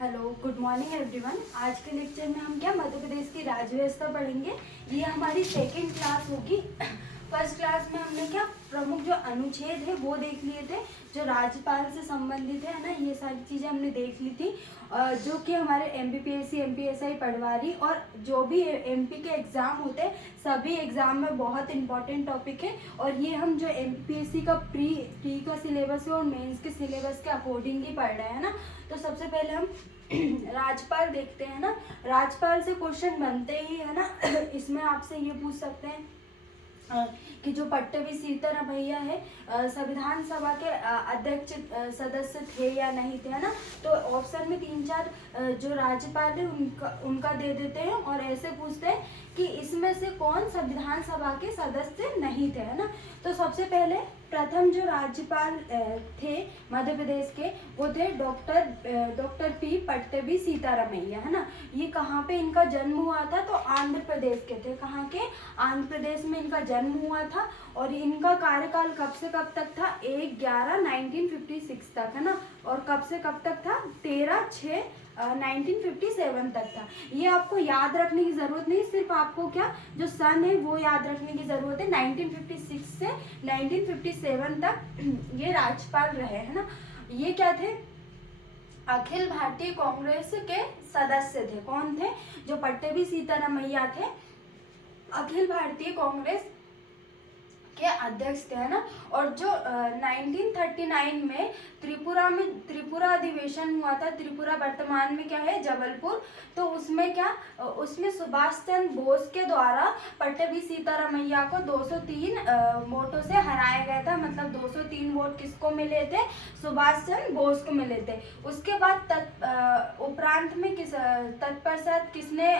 Hello, good morning everyone. आज के lecture में हम क्या मध्य प्रदेश की राज्य व्यवस्था पढ़ेंगे। ये हमारी सेकंड क्लास होगी। फर्स्ट क्लास में हमने क्या प्रमुख जो अनुच्छेद है वो देख लिए थे, जो राज्यपाल से संबंधित है ना, ये सारी चीज़ें हमने देख ली थी, जो कि हमारे एमपीपीएससी एमपीएसआई पटवारी और जो भी एमपी के एग्ज़ाम होते हैं सभी एग्ज़ाम में बहुत इंपॉर्टेंट टॉपिक है। और ये हम जो एमपीएससी का प्री का सिलेबस है और मेंस के सिलेबस के अकॉर्डिंग ही पढ़ रहे हैं ना। तो सबसे पहले हम राज्यपाल देखते हैं ना। राज्यपाल से क्वेश्चन बनते ही है ना। इसमें आपसे ये पूछ सकते हैं कि जो पट्टभी सीतारामैया है संविधान सभा के अध्यक्ष सदस्य थे या नहीं थे, है ना। तो ऑप्शन में 3-4 जो राज्यपाल है उनका दे देते हैं और ऐसे पूछते हैं कि इसमें से कौन संविधान सभा के सदस्य नहीं थे, है ना। तो सबसे पहले प्रथम जो राज्यपाल थे मध्य प्रदेश के वो थे डॉक्टर पी पट्टभी सीतारामैया, है ना। ये कहाँ पे इनका जन्म हुआ था, तो आंध्र प्रदेश के थे। कहाँ के? आंध्र प्रदेश में इनका जन्म हुआ था। और इनका कार्यकाल कब से कब तक था? 1/11/1956 तक, है ना। और कब से कब तक था? 13/6/1957 तक था। ये आपको याद रखने की जरूरत नहीं, सिर्फ आपको क्या जो सन है वो याद रखने की जरूरत है। 1956 से 1957 तक ये राज्यपाल रहे, है ना। ये क्या थे? अखिल भारतीय कांग्रेस के सदस्य थे। कौन थे? जो पट्टभी सीतारामैया थे अखिल भारतीय कांग्रेस के अध्यक्ष थे, है ना। और जो 1939 में त्रिपुरा अधिवेशन हुआ था, त्रिपुरा वर्तमान में क्या है? जबलपुर। तो उसमें क्या उसमें सुभाष चंद्र बोस के द्वारा पट्टभी सीतारामैया को 203 वोटों से हराया गया था। मतलब 203 वोट किसको मिले थे? सुभाष चंद्र बोस को मिले थे। उसके बाद उपरांत में तत्पश्चात किसने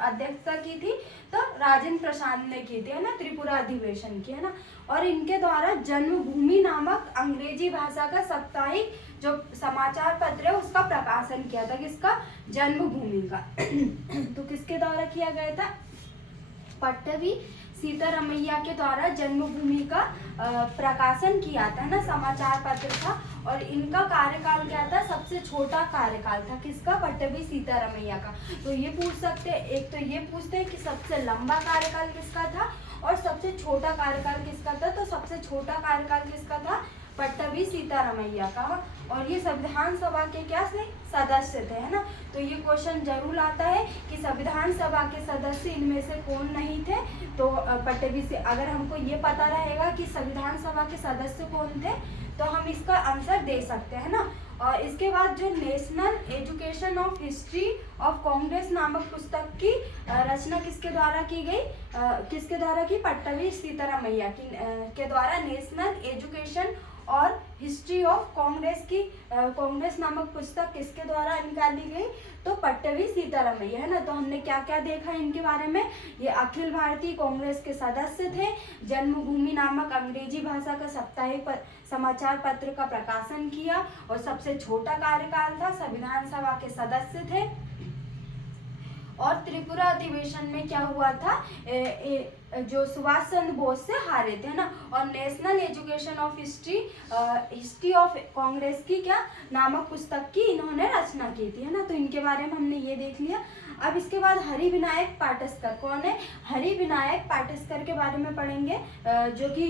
अध्यक्षता की थी? तो राजेंद्र प्रसाद ने की थी, है ना, त्रिपुरा अधिवेशन की, है ना। और इनके द्वारा जन्मभूमि नामक अंग्रेजी भाषा का साप्ताहिक जो समाचार पत्र है उसका प्रकाशन किया था। किसका? जन्मभूमि का। तो किसके द्वारा किया गया था? पट्टभी सीतारामैया के द्वारा जन्मभूमि का प्रकाशन किया था ना, समाचार पत्र था। और इनका कार्यकाल क्या था? सबसे छोटा कार्यकाल था। किसका? पट्टभी सीतारामैया का। तो ये पूछ सकते हैं, एक तो ये पूछते हैं कि सबसे लंबा कार्यकाल किसका था और सबसे छोटा कार्यकाल किसका था। तो सबसे छोटा कार्यकाल किसका था? पट्टभी सीतारामैया का। और ये संविधान सभा के क्या थे? सदस्य थे, है ना। तो ये क्वेश्चन जरूर आता है कि संविधान सभा के सदस्य इनमें से कौन नहीं थे। तो पट्टभी से अगर हमको ये पता रहेगा कि संविधान सभा के सदस्य कौन थे तो हम इसका आंसर दे सकते हैं ना। और इसके बाद जो national education of history of Congress नामक पुस्तक की रचना किसके द्वारा की गई? किसके द्वारा की? पट्टभी सीतारामैया के द्वारा नेशनल एजुकेशन और हिस्ट्री ऑफ कांग्रेस नामक पुस्तक किसके द्वारा निकाली गई? तो पट्टभी सीतारामैया, है ना। तो हमने क्या क्या देखा इनके बारे में? ये अखिल भारतीय कांग्रेस के सदस्य थे, जन्मभूमि नामक अंग्रेजी भाषा का साप्ताहिक समाचार पत्र का प्रकाशन किया और सबसे छोटा कार्यकाल था, संविधान सभा के सदस्य थे। और त्रिपुरा अधिवेशन में क्या हुआ था? जो सुभाष चंद्र बोस से हारे थे, ना। और national education of history of Congress की क्या नामक पुस्तक की इन्होंने रचना की थी, है ना। तो इनके बारे में हमने ये देख लिया। अब इसके बाद हरिविनायक पाटस्कर कौन है? हरिविनायक पाटस्कर के बारे में पढ़ेंगे, जो कि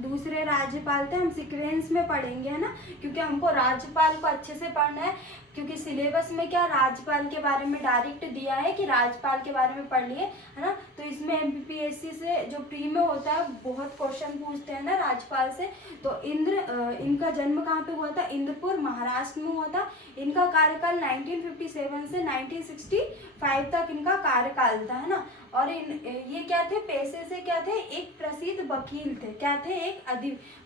दूसरे राज्यपाल थे। हम सीक्वेंस में पढ़ेंगे, है ना, क्योंकि हमको राज्यपाल को अच्छे से पढ़ना है। क्योंकि सिलेबस में क्या राज्यपाल के बारे में डायरेक्ट दिया है कि राज्यपाल के बारे में पढ़ लिए, है ना। तो इसमें एमपीपीएससी से जो प्री में होता है बहुत क्वेश्चन पूछते हैं ना राज्यपाल से। तो इनका जन्म कहाँ पे हुआ था? इंद्रपुर, महाराष्ट्र में हुआ था। इनका कार्यकाल 1957 से 1965 तक इनका कार्यकाल था, है ना। और ये क्या थे? पेशे से क्या थे? एक प्रसिद्ध वकील थे। क्या थे? एक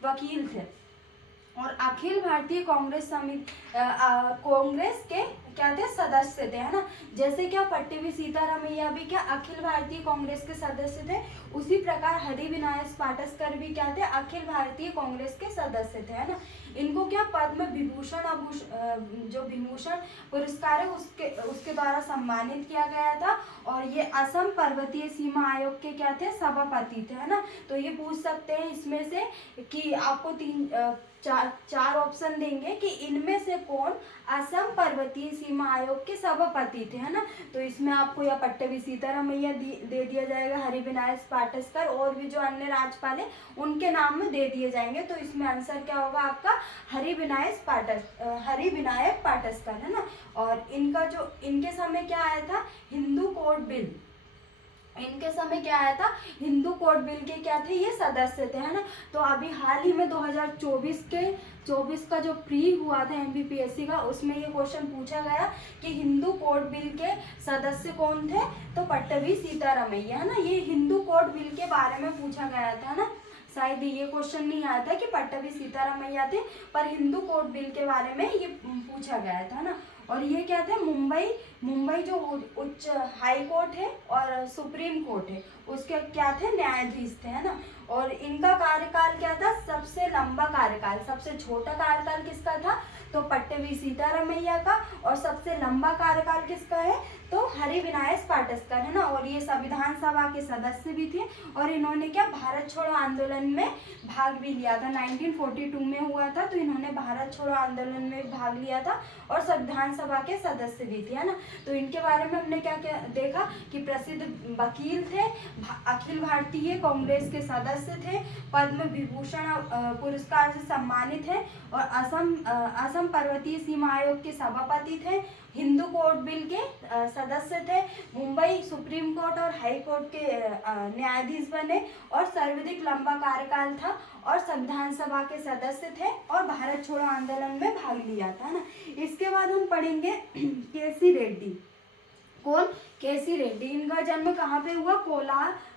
वकील थे। और अखिल भारतीय कांग्रेस समिति कांग्रेस के क्या थे? सदस्य थे, है ना। जैसे क्या पट्टभी सीतारामैया भी क्या अखिल भारतीय कांग्रेस के सदस्य थे, उसी प्रकार हरिविनायक पाटस्कर भी क्या थे? अखिल भारतीय कांग्रेस के सदस्य थे, है ना। इनको क्या पद्म विभूषण जो विभूषण पुरस्कार है उसके द्वारा सम्मानित किया गया था। और ये असम पर्वतीय सीमा आयोग के क्या थे? सभापति थे, है ना। तो ये पूछ सकते हैं इसमें से कि आपको चार ऑप्शन देंगे कि इनमें से कौन असम पर्वतीय सीमा आयोग के सभापति थे, है ना। तो इसमें आपको या पट्टभी सीतारामैया दे दिया जाएगा, हरिविनायक पाटसकर और भी जो अन्य राज्यपाल है उनके नाम में दे दिए जाएंगे। तो इसमें आंसर क्या होगा आपका हरिविनायक पाटसकर, है ना। और इनके समय क्या आया था, हिंदू कोड बिल। इनके समय क्या आया था, हिंदू कोड बिल के क्या थे, ये सदस्य थे, है ना। तो अभी हाल ही में 2024 का जो प्री हुआ था एमपीपीएससी का, उसमें ये क्वेश्चन पूछा गया कि हिंदू कोड बिल के सदस्य कौन थे, तो पट्टभी सीतारामैया, है ना। ये हिंदू कोड बिल के बारे में पूछा गया था ना, शायद ये क्वेश्चन नहीं आया था कि पट्टभी सीतारामैया थे, पर हिंदू कोड बिल के बारे में ये पूछा गया था ना। और ये क्या थे, मुंबई जो उच्च हाई कोर्ट है और सुप्रीम कोर्ट है उसके क्या थे, न्यायाधीश थे, है ना। और इनका कार्यकाल क्या था, सबसे लंबा कार्यकाल। सबसे छोटा कार्यकाल किसका था, तो पट्टभी सीतारामैया का। और सबसे लंबा कार्यकाल किसका है, तो हरिविनायक पाटसकर, है ना। और ये संविधान सभा के सदस्य भी थे और इन्होंने क्या भारत छोड़ो आंदोलन में भाग भी लिया था। 1942 में हुआ था, तो इन्होंने भारत छोड़ो आंदोलन में भाग लिया था और संविधान सभा के सदस्य भी थे, है ना। तो इनके बारे में हमने क्या क्या देखा कि प्रसिद्ध वकील थे, अखिल भारतीय कांग्रेस के सदस्य थे, पद्म विभूषण पुरस्कार से सम्मानित है और असम पर्वतीय सीमा आयोग के सभापति थे, हिंदू कोड बिल के सदस्य थे, मुंबई सुप्रीम कोर्ट और हाई कोर्ट के न्यायाधीश बने और सर्वाधिक लंबा कार्यकाल था और संविधान सभा के सदस्य थे और भारत छोड़ो आंदोलन में भाग लिया था ना। इसके बाद हम पढ़ेंगे केसी रेड्डी। कौन, केसी रेड्डी। इनका जन्म कहाँ पे हुआ,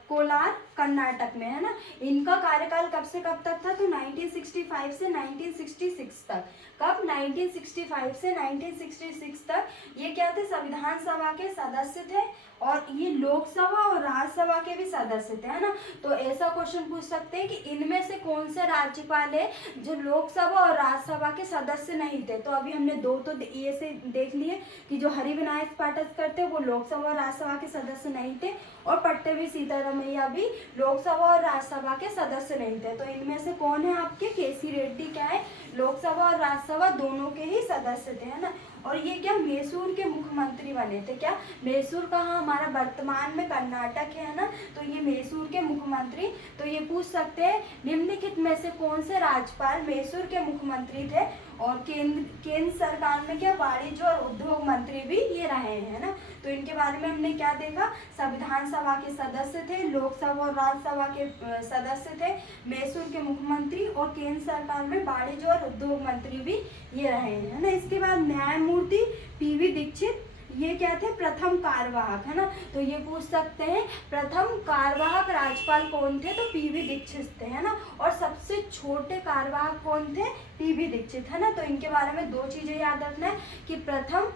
कोलार कर्नाटक में, है ना। इनका कार्यकाल कब से कब तक था, तो 1965 से 1966 तक। कब, 1965 से 1966 तक ये क्या थे, संविधान सभा के सदस्य थे और ये लोकसभा और राज्यसभा के भी सदस्य थे, है ना। तो ऐसा क्वेश्चन पूछ सकते हैं कि इनमें से कौन से राज्यपाल है जो लोकसभा और राज्यसभा के सदस्य नहीं थे। तो अभी हमने दो तो ये से देख लिए कि जो हरिविनायक पाटसकर थे वो लोकसभा और राज्यसभा के सदस्य नहीं थे और पट्टभी सीतारामैया भी लोकसभा और राज्यसभा के सदस्य नहीं थे। तो इनमें से कौन है आपके, केसी रेड्डी क्या है, लोकसभा और राज्यसभा दोनों के ही सदस्य थे, है ना। और ये क्या मैसूर के मुख्यमंत्री बने थे। क्या, मैसूर कहाँ, हमारा वर्तमान में कर्नाटक है ना। तो ये मैसूर के मुख्यमंत्री। तो ये पूछ सकते हैं निम्नलिखित में से कौन से राज्यपाल मैसूर के मुख्यमंत्री थे और केंद्र सरकार में क्या वाणिज्य और उद्योग मंत्री भी ये रहे हैं ना। तो इनके बारे में हमने क्या देखा, संविधान सभा के सदस्य थे, लोकसभा और राज्यसभा के सदस्य थे, मैसूर के मुख्यमंत्री और केंद्र सरकार में वाणिज्य और उद्योग मंत्री भी ये रहे हैं, है ना। इसके बाद न्यायमूर्ति पीवी दीक्षित, ये क्या थे, प्रथम कार्यवाहक, है ना। तो ये पूछ सकते हैं प्रथम कार्यवाहक राज्यपाल कौन थे, तो पीवी दीक्षित थे, है ना। और सबसे छोटे कार्यवाहक कौन थे, पीवी दीक्षित, है ना। तो इनके बारे में दो चीजें याद रखना है कि प्रथम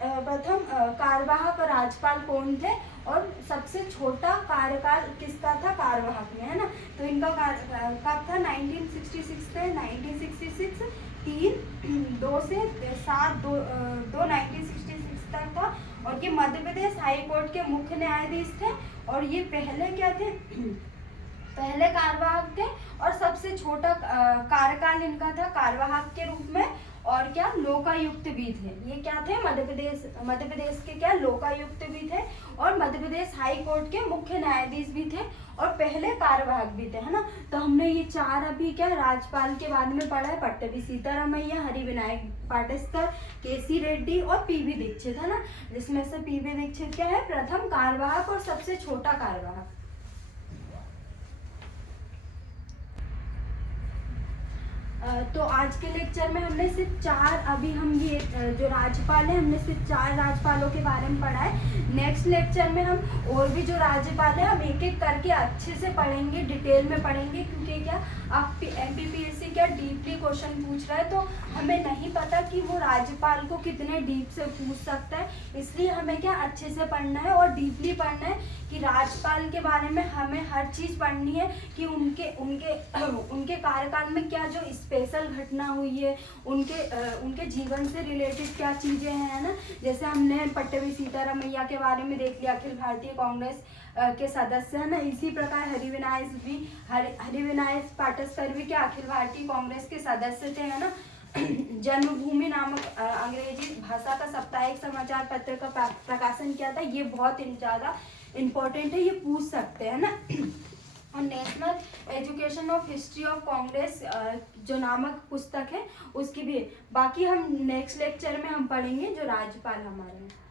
कार्यवाहक राज्यपाल कौन थे और सबसे छोटा कार्यकाल किसका था कार्यवाहक में, है ना। तो इनका कब था, 1966 से 1966, 3-2 से 7-2 1966 तक था। और ये मध्य प्रदेश हाई कोर्ट के मुख्य न्यायाधीश थे और ये पहले क्या थे, पहले कार्यवाहक थे और सबसे छोटा कार्यकाल इनका था कार्यवाहक के रूप में। और क्या, लोकायुक्त भी थे। ये क्या थे, मध्य प्रदेश के क्या लोकायुक्त भी थे और मध्य प्रदेश हाई कोर्ट के मुख्य न्यायाधीश भी थे और पहले कार्यवाहक भी थे, है ना। तो हमने ये चार अभी क्या राज्यपाल के बारे में पढ़ा है, पट्टभी सीतारामैया, हरिविनायक पाटसकर, केसी रेड्डी और पीवी दीक्षित, है ना। जिसमें से पीवी दीक्षित क्या है, प्रथम कार्यवाहक और सबसे छोटा कार्यवाहक। तो आज के लेक्चर में हमने सिर्फ चार, अभी हम ये जो राज्यपाल है हमने सिर्फ 4 राज्यपालों के बारे में पढ़ा है। नेक्स्ट लेक्चर में हम और भी जो राज्यपाल है हम एक एक करके अच्छे से पढ़ेंगे, डिटेल में पढ़ेंगे, क्योंकि क्या आप एमपीपीएससी क्या डीपली क्वेश्चन पूछ रहा है तो हमें नहीं पता कि वो राज्यपाल को कितने डीप से पूछ सकता है। इसलिए हमें क्या अच्छे से पढ़ना है और डीपली पढ़ना है कि राज्यपाल के बारे में हमें हर चीज़ पढ़नी है कि उनके कार्यकाल में क्या जो स्पेशल घटना हुई है, उनके जीवन से रिलेटेड क्या चीज़ें हैं ना। जैसे हमने पट्टभी सीतारामैया के बारे में देख लिया, अखिल भारतीय कांग्रेस के सदस्य है ना। इसी प्रकार हरिविनायक पाटसकर भी क्या अखिल भारतीय कांग्रेस के सदस्य थे, है ना। जन्मभूमि नामक अंग्रेजी भाषा का साप्ताहिक समाचार पत्र का प्रकाशन किया था। ये बहुत ज़्यादा इम्पोर्टेंट है, ये पूछ सकते हैं ना। और national education of history of Congress जो नामक पुस्तक है उसकी भी। बाकी हम नेक्स्ट लेक्चर में हम पढ़ेंगे जो राज्यपाल हमारे हैं।